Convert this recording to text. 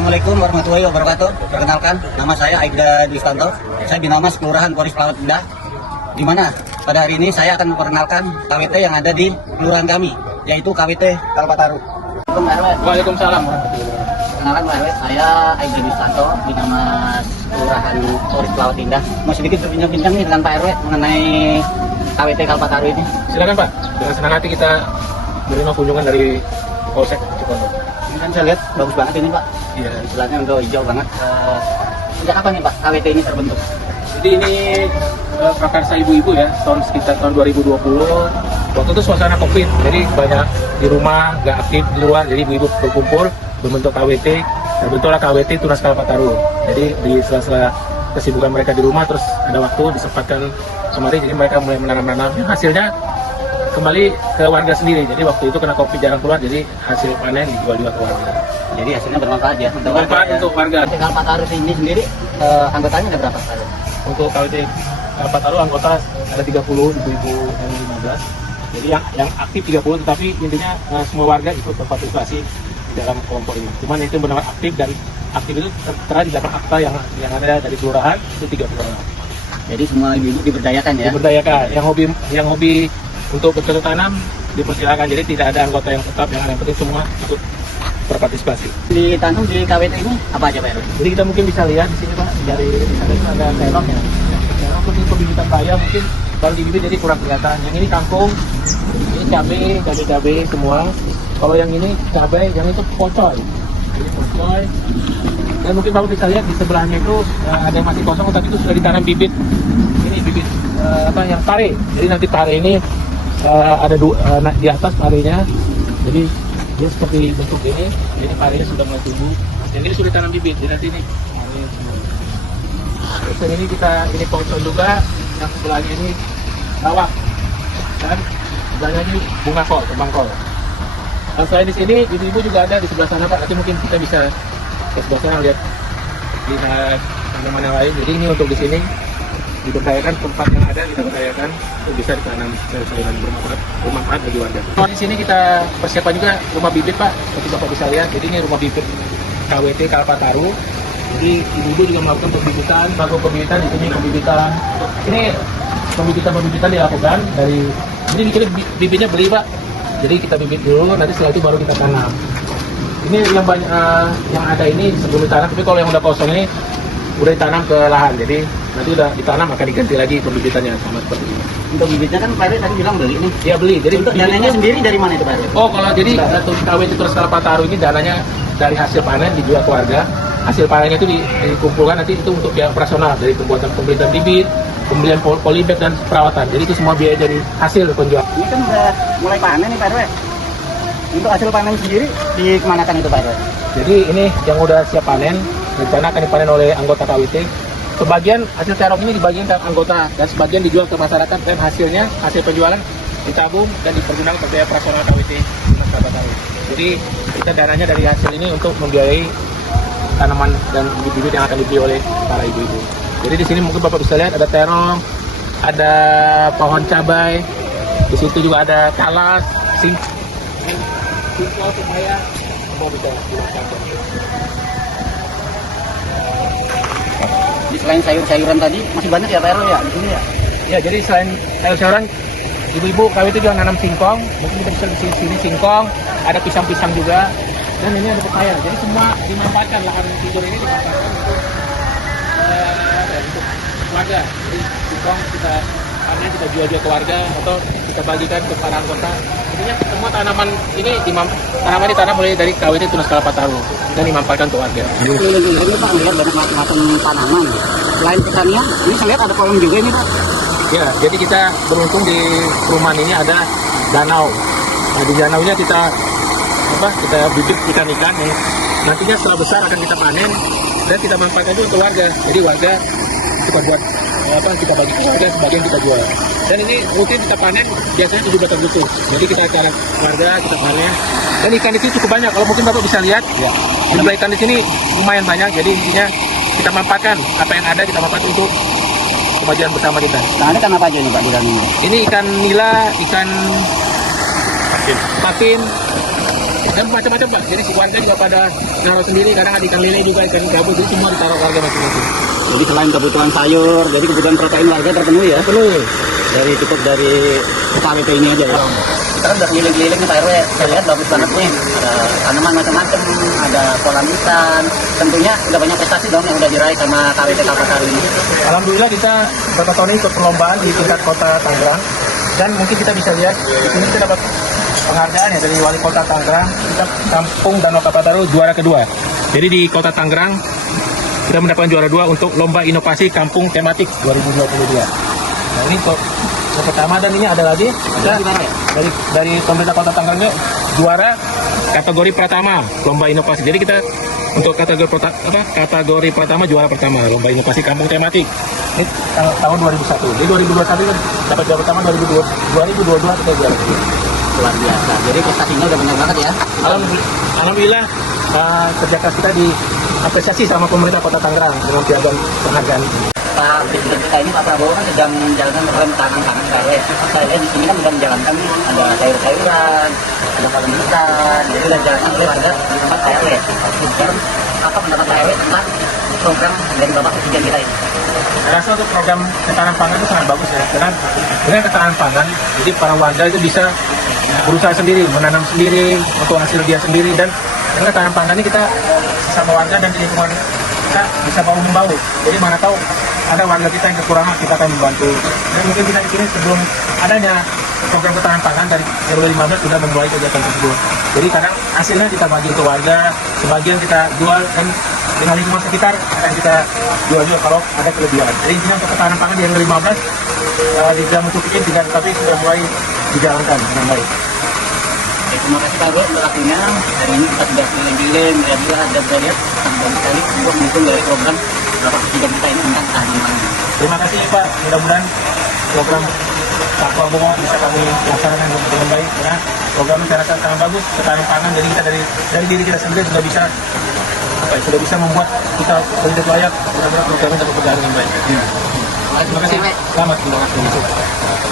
Assalamualaikum warahmatullahi wabarakatuh. Perkenalkan, nama saya Aibda Distanto. Saya Binamas Kelurahan Poris Pelawat Indah. Di mana pada hari ini saya akan memperkenalkan KWT yang ada di kelurahan kami, yaitu KWT Kalpataru. Waalaikumsalam. Perkenalkan Pak RW, saya Aibda Distanto, Binamas Kelurahan Poris Pelawat Indah. Mau sedikit berbincang-bincang nih dengan Pak RW mengenai KWT Kalpataru ini. Silakan Pak, dengan senang hati kita menerima kunjungan dari Polsek Cikoneng. Ini kan saya lihat bagus banget ini Pak. Iya. Istilahnya udah hijau banget. Sejak kapan nih Pak KWT ini terbentuk? Jadi ini prakarsa ibu-ibu ya, sekitar tahun 2020. Waktu itu suasana COVID, jadi banyak di rumah, nggak aktif di luar, jadi ibu-ibu berkumpul, berbentuk KWT, terbentuklah KWT Tunas Kalpataru. Jadi di sela-sela kesibukan mereka di rumah, terus ada waktu disempatkan kemarin, jadi mereka mulai menanam-nanam. Hasilnya kembali ke warga sendiri. Jadi waktu itu kena COVID jarang keluar, jadi hasil panen dijual juga ke warga. Jadi hasilnya bermanfaat ya untuk Bermanfaat untuk warga. KWT Kalpataru ini sendiri anggotanya ada berapa Pak? Untuk KWT Kalpataru anggota ada 30 ibu-ibu yang 15. Jadi yang aktif 30, tetapi intinya semua warga ikut berpartisipasi di dalam kelompok ini. Cuman itu benar aktif, dan aktif itu tertera di dalam akta yang ada dari kelurahan itu 30 orang. Jadi semua ibu diberdayakan ya? Diberdayakan. Yang hobi untuk bercocok tanam dipersilakan. Jadi tidak ada anggota yang tetap, yang penting semua ikut berpartisipasi. Ditanam di KWT ini apa aja Pak RW? Jadi kita mungkin bisa lihat di sini Pak, dari ada terong ya. Terong untuk pembibitan paya mungkin baru dibibit jadi kurang kelihatan. Yang ini kangkung, ini cabai semua. Kalau yang ini cabai, yang itu pocoy. Jadi pocoy. Dan mungkin Bapak bisa lihat di sebelahnya itu ada yang masih kosong, tapi itu sudah ditanam bibit. Ini bibit yang pare. Jadi nanti pare ini ada di atas parenya. Jadi dia seperti bentuk ini. Jadi parenya sudah mulai tumbuh. Dan ini sudah ditanam bibit. Jadi nanti ini pare semua. Terus ini ini pocoy juga. Yang sebelahnya ini lawak. Dan sebelahnya ini bunga kol, kembang kol. Dan selain di sini, ibu-ibu juga ada di sebelah sana Pak. Nanti mungkin kita bisa ke sebelah sana lihat tanaman yang lain. Jadi ini untuk di sini diberdayakan, tempat yang ada kita berdayakan untuk bisa ditanam sayur-sayuran bermanfaat bagi warga. Di sini kita persiapan juga rumah bibit Pak, seperti Bapak bisa lihat. Jadi ini rumah bibit KWT Kalpataru. Jadi ibu-ibu juga melakukan pembibitan, di sini pembibitan. Ini pembibitan dilakukan dari, jadi di sini bibitnya beli Pak. Jadi kita bibit dulu, nanti setelah itu baru kita tanam. Ini yang banyak yang ada ini sebelum ditanam, tapi kalau yang udah kosong ini udah ditanam ke lahan. Jadi nanti udah ditanam akan diganti lagi pembibitannya sama seperti ini. Untuk bibitnya kan Pak RW tadi bilang beli nih. Iya beli. Jadi untuk dananya sendiri dari mana itu Pak RW? Oh kalau jadi KWT Tunas Kalpataru ini dananya dari hasil panen dijual ke warga. Hasil panennya itu dikumpulkan nanti itu untuk biaya operasional, dari pembelian bibit, pembelian polybag dan perawatan. Jadi itu semua biaya dari hasil penjual. Ini kan udah mulai panen nih Pak RW. Untuk hasil panen sendiri dikemanakan itu Pak RW? Jadi ini yang udah siap panen, rencana akan dipanen oleh anggota KWT. Sebagian hasil terong ini dibagikan ke anggota dan sebagian dijual ke masyarakat, dan hasil penjualan ditabung dan dipergunakan untuk biaya operasional KWT Tunas Kalpataru. Jadi kita dananya dari hasil ini untuk membiayai tanaman dan bibit-bibit yang akan dibeli oleh para ibu-ibu. Jadi di sini mungkin Bapak bisa lihat ada terong, ada pohon cabai, di situ juga ada talas, singkong supaya semua bisa dilakukan. Jadi selain sayur-sayuran tadi masih banyak ya Pak RW ya di sini ya? Ya, jadi selain sayur-sayuran, ibu-ibu KWT juga nanam singkong. Mungkin kita bisa di sini singkong, ada pisang-pisang juga, dan ini ada pepaya. Jadi semua dimanfaatkan, lahan tidur ini dimanfaatkan untuk warga. Jadi singkong kita panen, kita jual-jual ke warga atau kita bagikan ke para anggota. Intinya semua tanaman ini ditanam mulai dari KWT Tunas Kalpataru dan dimanfaatkan untuk warga. Ini Pak melihat banyak macam tanaman. Selain pertanian, ini saya lihat ada kolam juga ini Pak. Ya, jadi kita beruntung di perumahan ini ada danau. Nah, di danaunya kita bibit ikan-ikan yang nantinya setelah besar akan kita panen dan kita manfaatkan itu untuk warga. Jadi warga kita buat kita bagi ke warga, sebagian kita jual. Dan ini rutin kita panen biasanya 7 batang Agustus. Jadi kita acara warga, kita panen. Dan ikan di sini cukup banyak. Kalau mungkin Bapak bisa lihat, ya, jumlah ikan di sini lumayan banyak. Jadi intinya kita manfaatkan apa yang ada, kita manfaatkan untuk kemajuan bersama kita. Nah, ini kan apa aja nih Pak di dalam ini? Ini ikan nila, ikan patin, dan macam-macam Pak. Jadi warga juga pada naruh sendiri, kadang ada ikan lele juga, ikan gabus, jadi semua ditaruh warga masing-masing. Jadi selain kebutuhan sayur, jadi kebutuhan protein warga terpenuhi ya? Terpenuhi. Dari cukup dari KWT ini aja ya? Kita kan udah keliling-keliling nih Pak RW, saya lihat bagus banget nih. Ada tanaman macam-macam, ada kolam ikan. Tentunya udah banyak prestasi dong yang udah diraih sama KWT Kalpataru ini. Alhamdulillah kita beberapa tahun ini ikut perlombaan di tingkat kota Tangerang, dan mungkin kita bisa lihat di sini kita dapat penghargaan ya dari Wali Kota Tangerang. Kita Kampung Danau Kalpataru juara kedua. Jadi di Kota Tangerang kita mendapatkan juara 2 untuk lomba inovasi kampung tematik 2022. Nah ini untuk yang pertama, dan ini ada lagi kita dari pemerintah Kota Tangerang juara kategori pertama lomba inovasi. Jadi kita untuk kategori pertama juara pertama lomba inovasi kampung tematik ini tahun 2001. Jadi 2021 kan dapat juara pertama, 2022 kita juara kedua. Luar biasa. Jadi prestasinya udah banyak banget ya. Alhamdulillah kerja keras kita diapresiasi sama pemerintah Kota Tangerang dengan piagam penghargaan. Pak Presiden kita ini Pak Prabowo kan sedang menjalankan program tangan KW. Saya lihat di sini kan sudah menjalankan ada sayur-sayuran, ada kolam ikan, itu sudah dijalankan oleh warga di tempat KW. Dan apa pendapat KW tentang program dari Bapak Presiden kita ini? Saya rasa untuk program ketahanan pangan itu sangat bagus ya, karena dengan ketahanan pangan, jadi para warga itu bisa berusaha sendiri, menanam sendiri untuk hasil dia sendiri, dan dengan ketahanan pangan ini kita sesama warga dan di lingkungan kita bisa bahu membahu. Jadi mana tahu ada warga kita yang kekurangan, kita akan membantu. Dan mungkin kita di sini sebelum adanya program ketahanan pangan dari 2015 sudah memulai kegiatan tersebut. Jadi kadang hasilnya kita bagi untuk warga, sebagian kita jual, dan dengan lingkungan sekitar akan kita jual juga kalau ada kelebihan. Jadi intinya untuk ketahanan pangan di 2015 tidak mencukupi tidak, tapi sudah mulai dijalankan dengan baik. Terima kasih Pak Bro untuk waktunya. Hari ini kita sudah keliling-keliling, lihat-lihat dan saya lihat sangat bagus sekali untuk mendukung dari program Bapak Presiden kita ini tentang ketahanan pangan. Terima kasih Pak, mudah-mudahan program Pak Prabowo bisa kami laksanakan dengan baik, karena program ini saya rasa sangat bagus, ketahanan pangan. Jadi kita dari diri kita sendiri sudah bisa membuat kita hidup layak. Mudah-mudahan program ini dapat berjalan dengan baik. Terima kasih. Selamat. Terima kasih.